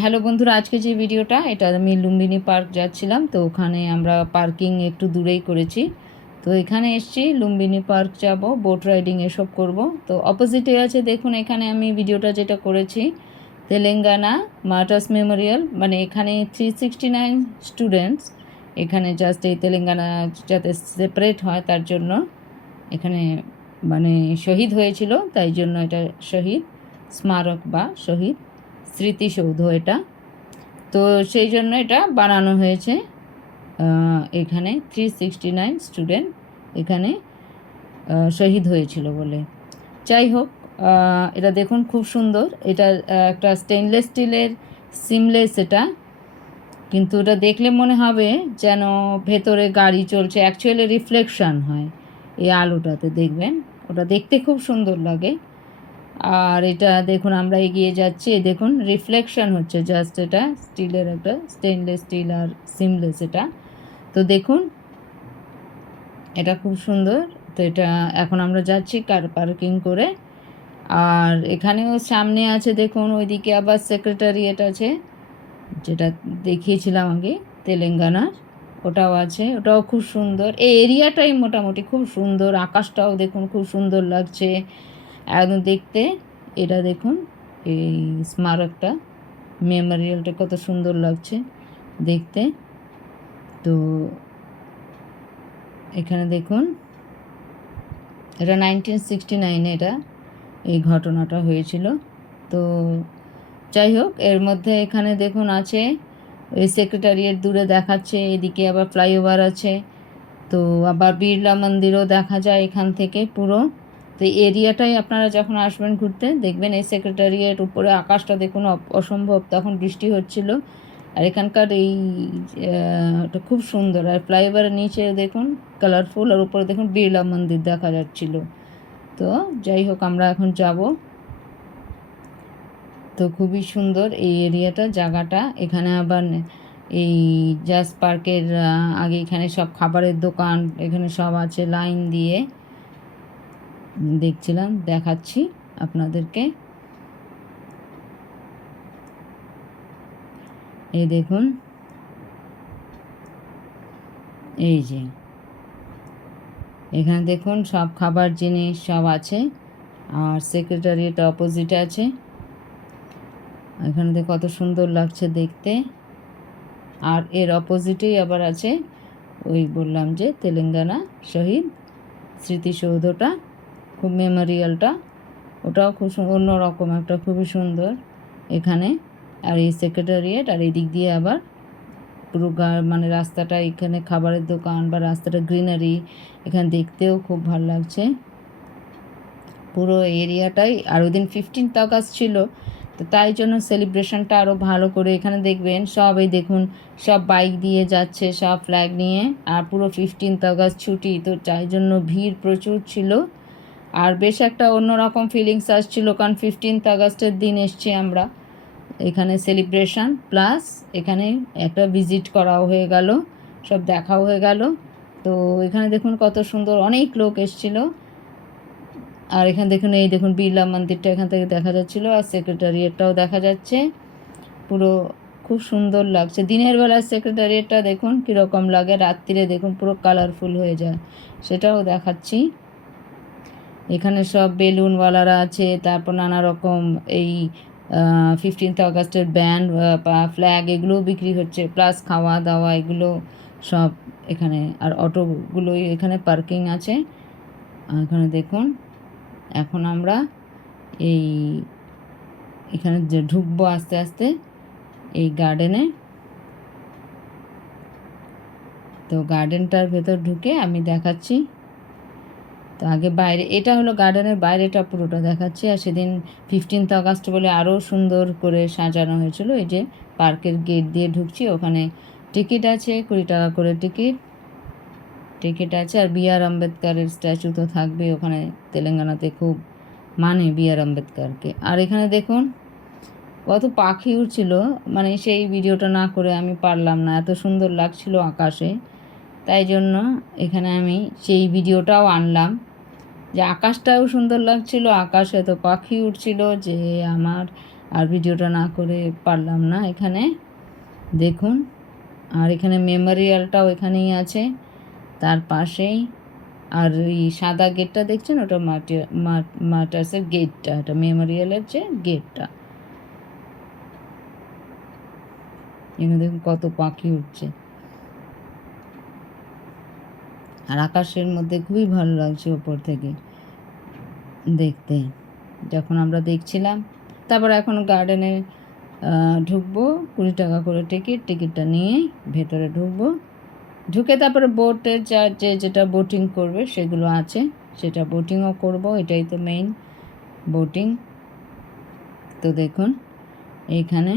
Hello বন্ধুরা, আজকে যে ভিডিওটা এটা আমি লুম্বিনী পার্ক যাচ্ছিলাম, তো ওখানে আমরা পার্কিং একটু দূরেই করেছি। তো এখানে এসছি, লুম্বিনী পার্ক যাব, বোট রাইডিং এসব করব। তো অপোজিটে আছে দেখুন, এখানে আমি ভিডিওটা যেটা করেছি তেলেঙ্গানা মার্টার্স মেমোরিয়াল, মানে এখানে 369 স্টুডেন্টস এখানে জাস্ট এই তেলেঙ্গানা যাতে সেপারেট হয় তার জন্য এখানে মানে শহীদ হয়েছিল, তাই জন্য এটা শহীদ স্মারক বা শহীদ স্মৃতিসৌধ এটা। তো সেই জন্য এটা বানানো হয়েছে। এখানে 369 স্টুডেন্ট এখানে শহীদ হয়েছিল বলে। যাই হোক, এটা দেখুন খুব সুন্দর। এটা একটা স্টেনলেস স্টিলের সিমলেস এটা, কিন্তু এটা দেখলে মনে হবে যেন ভেতরে গাড়ি চলছে, অ্যাকচুয়ালি রিফ্লেকশন হয় এই আলোটাতে, দেখবেন ওটা দেখতে খুব সুন্দর লাগে। আর এটা দেখুন আমরা এগিয়ে যাচ্ছি, দেখুন রিফ্লেকশন হচ্ছে জাস্ট, এটা স্টিলের একটা স্টেনলেস স্টিল আর সিমলেস এটা। তো দেখুন এটা খুব সুন্দর। তো এটা এখন আমরা যাচ্ছি কার পার্কিং করে। আর এখানেও সামনে আছে দেখুন, ওইদিকে আবার সেক্রেটারিয়েট আছে, যেটা দেখিয়েছিলাম আগে তেলেঙ্গানার, ওটাও আছে, ওটাও খুব সুন্দর। এই এরিয়াটাই মোটামুটি খুব সুন্দর, আকাশটাও দেখুন খুব সুন্দর লাগছে একদম দেখতে। এটা দেখুন এই স্মারকটা, মেমোরিয়ালটা কত সুন্দর লাগছে দেখতে। তো এখানে দেখুন এটা 1969 এটা এই ঘটনাটা হয়েছিল। তো যাই হোক, এর মধ্যে এখানে দেখুন আছে এই সেক্রেটারিয়েট দূরে দেখাচ্ছে, এদিকে আবার ফ্লাইওভার আছে। তো আবার বিড়লা মন্দিরও দেখা যায় এখান থেকে পুরো। তো এই এরিয়াটাই আপনারা যখন আসবেন ঘুরতে, দেখবেন এই সেক্রেটারিয়েট উপরে আকাশটা দেখুন অসম্ভব, তখন বৃষ্টি হচ্ছিল। আর এখানকার এই এটা খুব সুন্দর। আর ফ্লাইওভারের নিচে দেখুন কালারফুল, আর উপরে দেখুন বিড়লা মন্দির দেখা যাচ্ছিল। তো যাই হোক, আমরা এখন যাব। তো খুবই সুন্দর এই এরিয়াটা, জায়গাটা। এখানে আবার এই জাস্ট পার্কের আগে এখানে সব খাবারের দোকান এখানে সব আছে লাইন দিয়ে, দেখছিলাম, দেখাচ্ছি আপনাদেরকে। এই দেখুন, এই যে এখানে দেখুন সব খাবার জিনিস সব আছে। আর সেক্রেটারিয়েট অপোজিটে আছে, এখানে দেখো কত সুন্দর লাগছে দেখতে। আর এর অপোজিটেই আবার আছে ওই বললাম যে তেলেঙ্গানা শহীদ স্মৃতিসৌধটা, খুব মেমোরিয়ালটা, ওটাও খুব অন্যরকম একটা, খুবই সুন্দর এখানে। আর এই সেক্রেটারিয়েট, আর এই দিক দিয়ে আবার পুরো মানে রাস্তাটা, এখানে খাবারের দোকান বা রাস্তাটা গ্রিনারি, এখানে দেখতেও খুব ভালো লাগছে পুরো এরিয়াটাই। আর ওই দিন 15th আগস্ট ছিল, তো তাই জন্য সেলিব্রেশনটা আরও ভালো করে। এখানে দেখবেন সব এই দেখুন সব বাইক দিয়ে যাচ্ছে সব ফ্ল্যাগ নিয়ে, আর পুরো 15th আগস্ট ছুটি, তো তাই জন্য ভিড় প্রচুর ছিল। আর বেশ একটা অন্যরকম ফিলিংস আসছিল, কারণ 15th আগস্টের দিন এসছি আমরা এখানে সেলিব্রেশন, প্লাস এখানে একটা ভিজিট করাও হয়ে গেল, সব দেখাও হয়ে গেল। তো এখানে দেখুন কত সুন্দর, অনেক লোক এসছিল। আর এখানে দেখুন এই দেখুন বিড়লা মন্দিরটা এখান থেকে দেখা যাচ্ছিলো, আর সেক্রেটারিয়েটটাও দেখা যাচ্ছে পুরো, খুব সুন্দর লাগছে। দিনের বেলায় সেক্রেটারিয়েটটা দেখুন কীরকম লাগে, রাত্রিরে দেখুন পুরো কালারফুল হয়ে যায়, সেটাও দেখাচ্ছি। এখানে সব বেলুনওয়ালারা আছে, তারপর নানা রকম এই 15th আগস্টের ব্যান্ড বা ফ্ল্যাগ এগুলোও বিক্রি হচ্ছে, প্লাস খাওয়া দাওয়া এগুলো সব এখানে। আর অটোগুলোই এখানে পার্কিং আছে। এখানে দেখুন এখন আমরা এই এখানে যে ঢুকবো আস্তে আস্তে এই গার্ডেনে। তো গার্ডেনটার ভেতর ঢুকে আমি দেখাচ্ছি। তো আগে বাইরে, এটা হলো গার্ডেনের বাইরেটা পুরোটা দেখাচ্ছি। আর সেদিন 15th আগস্ট বলে আরও সুন্দর করে সাজানো হয়েছিল। এই যে পার্কের গেট দিয়ে ঢুকছি, ওখানে টিকিট আছে 20 টাকা করে টিকিট আছে। আর বি আর আম্বেদকরের স্ট্যাচু তো থাকবে ওখানে, তেলেঙ্গানাতে খুব মানে বি আর আম্বেদকরকে। আর এখানে দেখুন কত পাখি উঠছিল, মানে সেই ভিডিওটা না করে আমি পারলাম না, এত সুন্দর লাগছিল আকাশে, তাই জন্য এখানে আমি সেই ভিডিওটাও আনলাম, যে আকাশটাও সুন্দর লাগছিল, আকাশে তো পাখি উঠছিল যে আমার আর ভিডিওটা না করে পারলাম না। এখানে দেখুন, আর এখানে মেমোরিয়ালটাও এখানেই আছে তার পাশেই। আর এই সাদা গেটটা দেখছেন, ওটা মার্টার্সের গেটটা, এটা মেমোরিয়ালের যে গেটটা। এখানে দেখুন কত পাখি উঠছে, আর আকাশের মধ্যে খুবই ভালো লাগছে ওপর থেকে দেখতে যখন আমরা দেখছিলাম। তারপর এখন গার্ডেনে ঢুকবো, 20 টাকা করে টিকিটটা নিয়ে ভেতরে ঢুকবো। ঢুকে তারপরে বোটের যে যেটা বোটিং করবে সেগুলো আছে, সেটা বোটিংও করব। এটাই তো মেইন বোটিং। তো দেখুন এইখানে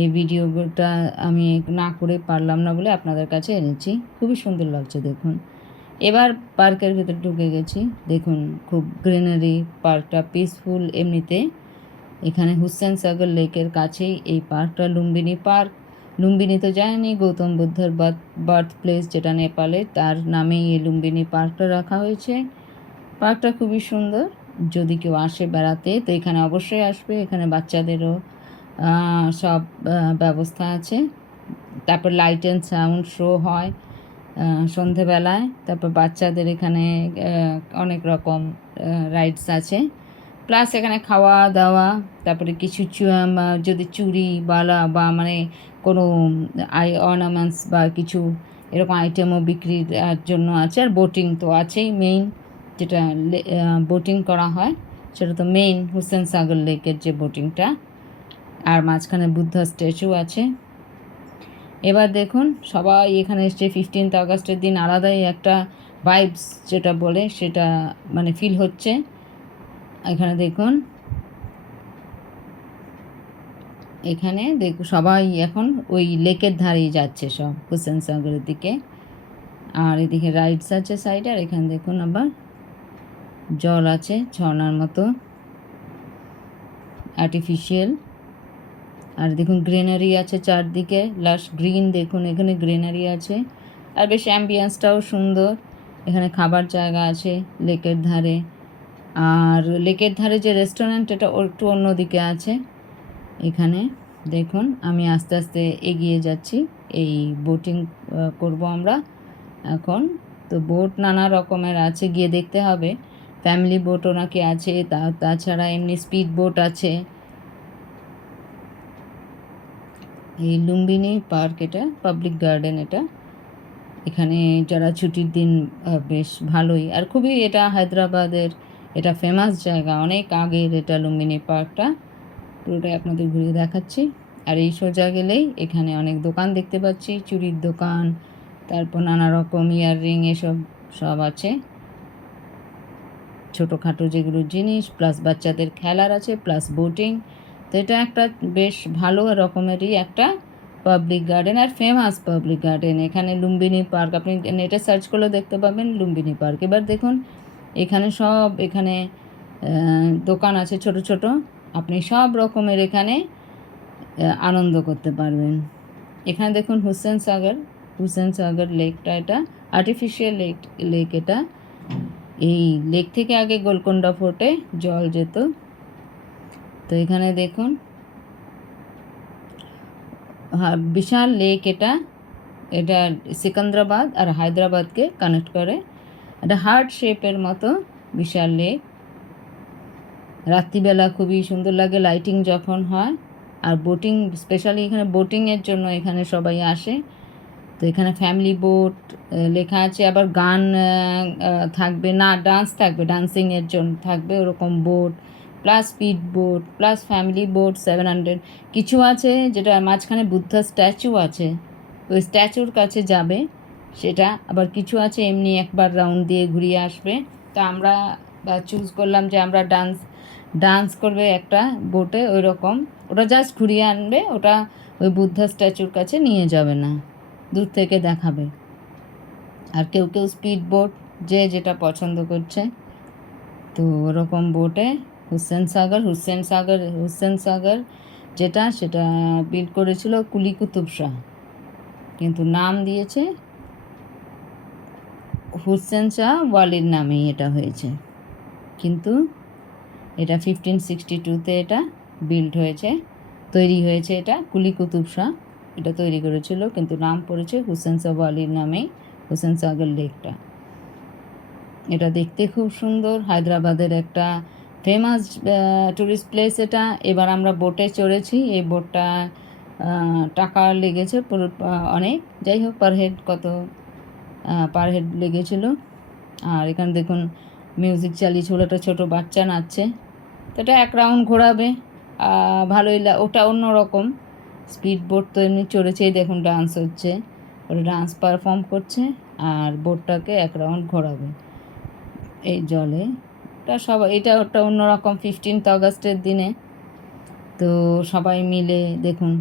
এই ভিডিওটা আমি না করে পারলাম না বলে আপনাদের কাছে এনেছি। খুবই সুন্দর লাগছে দেখুন। এবার পার্কের ভিতরে ঢুকে গেছি। দেখুন খুব গ্রিনারি, পার্কটা পিসফুল এমনিতে। এখানে হুসেন সাগর লেকের কাছেই এই পার্কটা, লুম্বিনী পার্ক। লুম্বিনী তো জানেনি, গৌতম বুদ্ধের বার্থ প্লেস যেটা নেপালে, তার নামেই এই লুম্বিনী পার্কটা রাখা হয়েছে। পার্কটা খুবই সুন্দর। যদি কেউ আসে বেড়াতে তো এখানে অবশ্যই আসবে। এখানে বাচ্চাদেরও সব ব্যবস্থা আছে। তারপর লাইট অ্যান্ড সাউন্ড শো হয় সন্ধেবেলায়। তারপর বাচ্চাদের এখানে অনেক রকম রাইডস আছে, প্লাস এখানে খাওয়া দাওয়া। তারপরে কিছু যদি চুড়ি বালা বা মানে কোনো অর্নামেন্টস বা কিছু এরকম আইটেমও বিক্রির জন্য আছে। আর বোটিং তো আছেই, মেইন যেটা বোটিং করা হয় সেটা তো মেইন হুসেন সাগর লেকের যে বোটিংটা। আর মাঝখানে বুদ্ধা স্ট্যাচু আছে। এবার দেখুন সবাই এখানে এসছে 15th আগস্টের দিন, আলাদাই একটা ভাইবস যেটা বলে সেটা মানে ফিল হচ্ছে। এখানে দেখুন, এখানে সবাই এখন ওই লেকের ধারেই যাচ্ছে সব হুসেন সাগরের দিকে। আর এদিকে রাইডস আছে সাইডে। আর এখানে দেখুন আবার জল আছে ঝর্ণার মতো, আর্টিফিশিয়াল। আর দেখুন গ্রিনারি আছে চারদিকে, লাশ গ্রিন। দেখুন এখানে গ্রিনারি আছে, আর বেশ অ্যাম্বিয়েন্সটাও সুন্দর। এখানে খাবার জায়গা আছে লেকের ধারে। আর লেকের ধারে যে রেস্টুরেন্ট, এটা একটু অন্যদিকে আছে। এখানে দেখুন আমি আস্তে আস্তে এগিয়ে যাচ্ছি। এই বোটিং করব আমরা এখন। তো বোট নানা রকমের আছে, গিয়ে দেখতে হবে। ফ্যামিলি বোটও নাকি আছে, তাছাড়া এমনি স্পিড বোট আছে। এই লুম্বিনী পার্ক, এটা পাবলিক গার্ডেন। এটা এখানে যারা ছুটির দিন বেশ ভালোই। আর খুবই এটা হায়দ্রাবাদের এটা ফেমাস জায়গা, অনেক আগের এটা লুম্বিনী পার্কটা। পুরোটাই আপনাদের ঘুরিয়ে দেখাচ্ছি। আর এই সোজা গেলেই এখানে অনেক দোকান দেখতে পাচ্ছি, চুড়ির দোকান, তারপর নানা রকম ইয়াররিং এসব সব আছে, ছোটোখাটো যেগুলো জিনিস, প্লাস বাচ্চাদের খেলার আছে, প্লাস বোটিং। তো এটা একটা বেশ ভালো রকমেরই একটা পাবলিক গার্ডেন, আর ফেমাস পাবলিক গার্ডেন। এখানে লুম্বিনী পার্ক, আপনি নেটে সার্চ করলে দেখতে পাবেন লুম্বিনী পার্ক। এবার দেখুন এখানে সব এখানে দোকান আছে ছোট ছোট, আপনি সব রকমের এখানে আনন্দ করতে পারবেন। এখানে দেখুন হুসেন সাগর লেকটা, এটা আর্টিফিশিয়াল লেক এটা। এই লেক থেকে আগে গোলকোন্ডা ফোর্টে জল যেত। তো এখানে দেখুন বিশাল লেক এটা। এটা সিকান্দ্রাবাদ আর হায়দ্রাবাদকে কানেক্ট করে। এটা হার্ট শেপের মতো বিশাল লেক। রাত্রিবেলা খুবই সুন্দর লাগে লাইটিং যখন হয়। আর বোটিং, স্পেশালি এখানে বোটিংয়ের জন্য এখানে সবাই আসে। তো এখানে ফ্যামিলি বোট লেখা আছে, আবার গান থাকবে, না ডান্স থাকবে, ডান্সিংয়ের জন্য থাকবে ওরকম boat, plus speed boat, plus family boat 700 কিছু আছে। যেটা মাঝখানে বুদ্ধা স্ট্যাচু আছে, ওই স্ট্যাচুর কাছে যাবে সেটা। আবার কিছু আছে এমনি একবার রাউন্ড দিয়ে ঘুরিয়ে আসবে। তো আমরা চুজ করলাম যে আমরা ডান্স করবে একটা বোটে, ওই রকম। ওটা জাস্ট ঘুরিয়ে আনবে, ওটা ওই বুদ্ধা স্ট্যাচুর কাছে নিয়ে যাবে না, দূর থেকে দেখাবে। আর কেউ কেউ স্পিড বোট, যে যেটা পছন্দ করছে। তো ওরকম বোটে হুসেন সাগর যেটা, সেটা বিল্ড করেছিল কুলি কুতুব শাহ, কিন্তু নাম দিয়েছে হুসেন শাহ ওয়ালির নামেই এটা হয়েছে। কিন্তু এটা 1562-তে এটা বিল্ড হয়েছে, তৈরি হয়েছে। এটা কুলি কুতুব শাহ এটা তৈরি করেছিল, কিন্তু নাম পড়েছে হুসেন শাহ ওয়ালির নামেই, হুসেন সাগর লেকটা। এটা দেখতে খুব সুন্দর, হায়দ্রাবাদের একটা ফেমাস ট্যুরিস্ট প্লেস এটা। এবার আমরা বোটে চড়েছি, এই বোটটা টাকা লেগেছে অনেক, যাই হোক পার হেড কত পার হেড লেগেছিল। আর এখানে দেখুন মিউজিক চালিয়েছিল, একটা ছোটো বাচ্চা নাচছে। তো এটা এক রাউন্ড ঘোরাবে, ভালোই ওটা অন্য রকম। স্পিড বোট তো এমনি চড়েছেই, দেখুন ডান্স হচ্ছে, ওটা ডান্স পারফর্ম করছে, আর বোটটাকে এক রাউন্ড ঘোরাবে এই জলে। এটা ওটা অন্যরকম 15th আগস্টের দিনে। তো সবাই মিলে দেখুন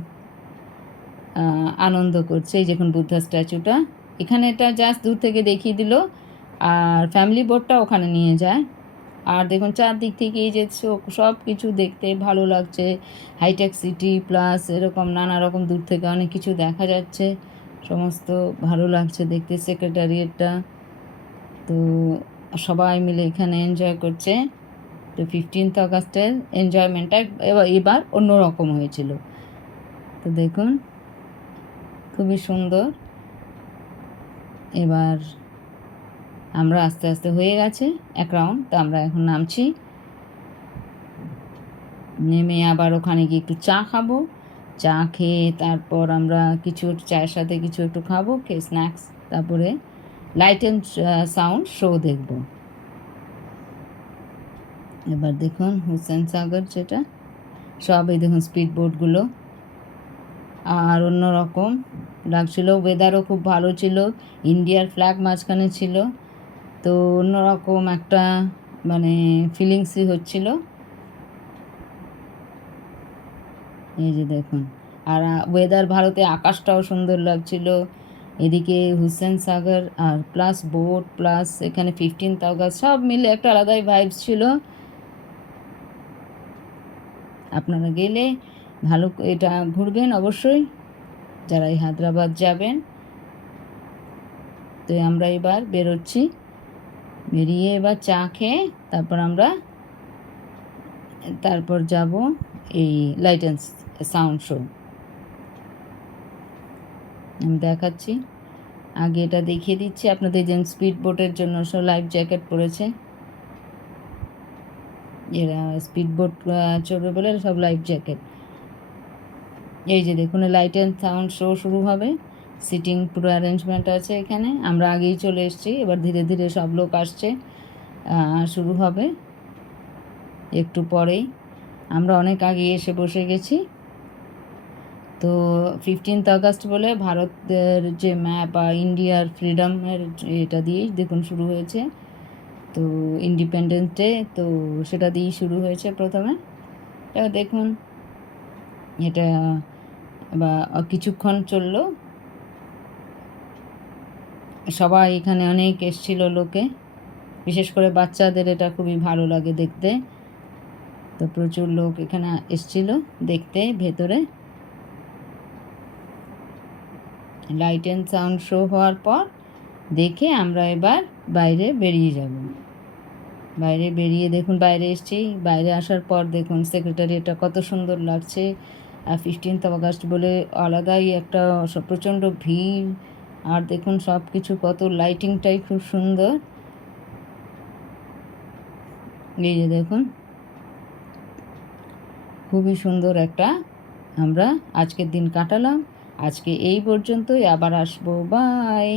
আনন্দ করছে। এই দেখুন বুদ্ধা স্ট্যাচুটা এখানে, এটা জাস্ট দূর থেকে দেখিয়ে দিল, আর ফ্যামিলি বোটটা ওখানে নিয়ে যায়। আর দেখুন চারদিক থেকে এই যে সব কিছু দেখতে ভালো লাগছে, হাইটেক সিটি প্লাস এরকম নানা রকম দূর থেকে অনেক কিছু দেখা যাচ্ছে, সমস্ত ভালো লাগছে দেখতে সেক্রেটারিয়েটটা। তো সবাই মিলে এখানে এনজয় করছে। তো 15th আগস্টের এনজয়মেন্টটা এবার অন্যরকম হয়েছিল। তো দেখুন খুবই সুন্দর। এবার আমরা আস্তে আস্তে হয়ে গেছে এক রাউন্ড, তো আমরা এখন নামছি, নেমে আবার ওখানে গিয়ে একটু চা খাবো, চা খেয়ে তারপর আমরা কিছু চায়ের সাথে কিছু একটু খাবো, খেয়ে স্ন্যাক্স, তারপরে লাইট অ্যান্ড সাউন্ড শো দেখব। এবার দেখুন হুসেন সাগর যেটা, সব এই দেখুন স্পিড বোটগুলো, আর অন্যরকম লাগছিল। ওয়েদারও খুব ভালো ছিল, ইন্ডিয়ার ফ্ল্যাগ মাঝখানে ছিল, তো অন্যরকম একটা মানে ফিলিংসই হচ্ছিল। এই যে দেখুন, আর ওয়েদার ভারতে, আকাশটাও সুন্দর লাগছিল। এদিকে হুসেন সাগর আর প্লাস বোট প্লাস এখানে 15th আগস্ট, সব মিলে একটা আলাদাই ভাইবস ছিল। আপনারা গেলে ভালো এটা ঘুরবেন অবশ্যই, যারা এই হায়দ্রাবাদ যাবেন। তো আমরা এবার বেরোচ্ছি, বেরিয়ে এবার চা খেয়ে তারপর যাব এই লাইট অ্যান্ড সাউন্ড শো। আমি দেখাচ্ছি, আগে এটা দেখিয়ে দিচ্ছি আপনাদের, যেন স্পিড বোটের জন্য সব লাইফ জ্যাকেট পরেছে, এরা স্পিড বোট চড়বে বলে সব লাইফ জ্যাকেট। এই যে দেখুন লাইট অ্যান্ড সাউন্ড শো শুরু হবে, সিটিং পুরো অ্যারেঞ্জমেন্ট আছে এখানে। আমরা আগেই চলে এসেছি, এবার ধীরে ধীরে সব লোক আসছে, শুরু হবে একটু পরেই। আমরা অনেক আগে এসে বসে গেছি। তো 15th আগস্ট বলে ভারতের যে ম্যাপ বা ইন্ডিয়ার ফ্রিডমের এটা দিয়েই দেখুন শুরু হয়েছে, তো ইন্ডিপেন্ডেন্স ডে, তো সেটা দিয়েই শুরু হয়েছে প্রথমে। এবার দেখুন এটা বা কিছুক্ষণ চললো, সবাই এখানে অনেক এসছিল লোকে, বিশেষ করে বাচ্চাদের এটা খুবই ভালো লাগে দেখতে। তো প্রচুর লোক এখানে এসছিল দেখতে ভেতরে। লাইট অ্যান্ড সাউন্ড শো হওয়ার পর দেখে আমরা এবার বাইরে বেরিয়ে যাব। বাইরে বেরিয়ে দেখুন বাইরে এসেছি, বাইরে আসার পর দেখুন সেক্রেটারিয়েটটা কত সুন্দর লাগছে। আর 15th আগস্ট বলে আলাদাই একটা প্রচণ্ড ভিড়, আর দেখুন সব কিছু কত লাইটিংটাই খুব সুন্দর। এই যে দেখুন খুবই সুন্দর একটা আমরা আজকের দিন কাটালাম। আজকে এই পর্যন্তই, আবার আসবো, বাই।